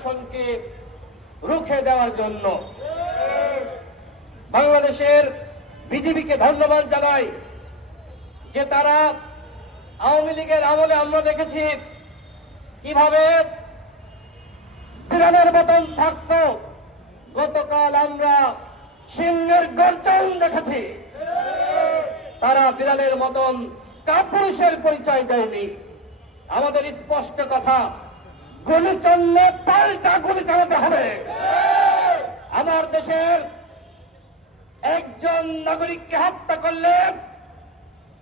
আগ্রাসনকে রুখে দেওয়ার জন্য। বাংলাদেশের বিজেপিকে ধন্যবাদ জানাই যে তারা আওয়ামী লীগের আমলে আমরা দেখেছি কীভাবে বিড়ালের মতন থাকত। গতকাল আমরা সিংহের গর্জন দেখেছি। তারা বিড়ালের মতন কাপুরুষের পরিচয় দেয়নি। আমাদের স্পষ্ট কথা গুলি চললে পাল্টা গুলি চালাতে হবে। আমার দেশের একজন নাগরিককে হত্যা করলে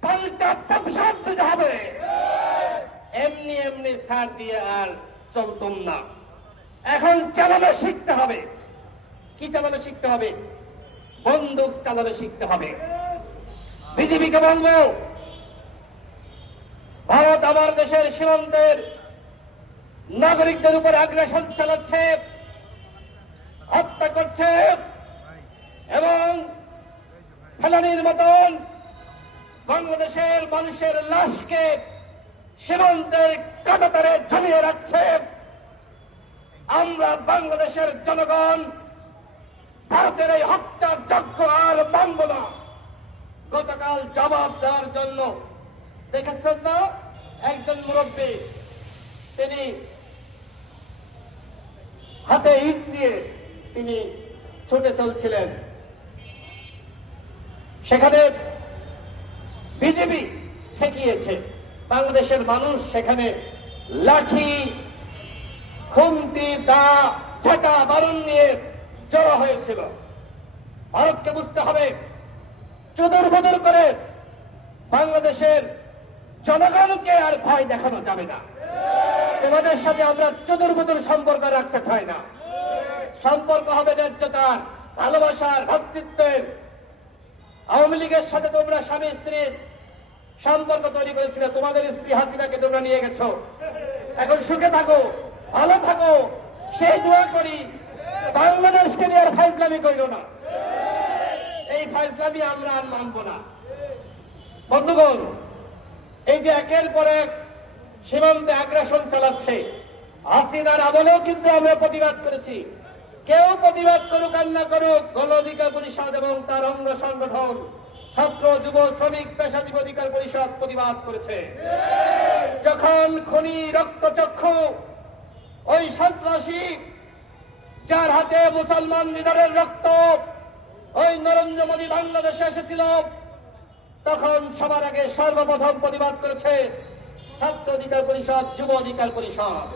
পাল্টা প্রতিশোধ দিতে হবে। এমনি এমনি ছাড় দিয়ে আর চলতুম না। এখন চালানো শিখতে হবে। কি চালানো শিখতে হবে? বন্দুক চালানো শিখতে হবে। বিজেপিকে বলব, ভারত আমার দেশের সীমান্তের নাগরিকদের উপর আগ্রাসন চালাচ্ছে, হত্যা করছে এবং ফেলানির মতন বাংলাদেশের মানুষের লাশকে সীমান্তের কাটাতারে ঝুলিয়ে রাখছে। আমরা বাংলাদেশের জনগণ, ভারতের এই হত্যার যজ্ঞ আর মানব না। গতকাল জবাব দেওয়ার জন্য দেখেছেন না? একজন মুরব্বী, তিনি হাতে ইট দিয়ে তিনি ছুটে চলছিলেন সেখানে বিজেপি ঠেকিয়েছে বাংলাদেশের মানুষ সেখানে লাঠি খুন্তি দা ঝাঁটা বারণ নিয়ে জড়ো হয়েছিল ভারতকে বুঝতে হবে চুদর বদর করে বাংলাদেশের জনগণকে আর ভয় দেখানো যাবে না তোমাদের সাথে আমরা চতুর বদর সম্পর্ক রাখতে চাই না সম্পর্ক হবে ন্যায্যতার, ভালোবাসার ভ্রাতৃত্বের আওয়ামী লীগের সাথে তোমরা স্বামী স্ত্রীর সম্পর্ক তৈরি করেছিলে, তোমাদের স্ত্রী হাসিনাকে তোমরা নিয়ে গেছো। এখন সুখে থাকো, ভালো থাকো, সেই দোয়া করি বাংলাদেশকে নিয়ে আর ফাইজলামি করিল না। এই ফাইজলামি আমরা আর মানব না। বন্ধুগণ, এই যে একের পর এক সীমান্তে আগ্রাসন চালাচ্ছে, হাসিনার আমলেও কিন্তু আমরা প্রতিবাদ করেছি। কেউ প্রতিবাদ করুক আর না করুক, গণ অধিকার পরিষদ এবং তার অঙ্গ সংগঠন, ছাত্র, যুব, শ্রমিক, পেশাজীবী অধিকার পরিষদ প্রতিবাদ করেছে। যখন খনি, রক্তচক্ষু, ওই সন্ত্রাসী, যার হাতে মুসলমান লিডারের রক্ত, ওই নরেন্দ্র মোদী বাংলাদেশে এসেছিল, তখন সবার আগে সর্বপ্রথম প্রতিবাদ করেছে ছাত্র অধিকার পরিষদ, যুব অধিকার পরিষদ।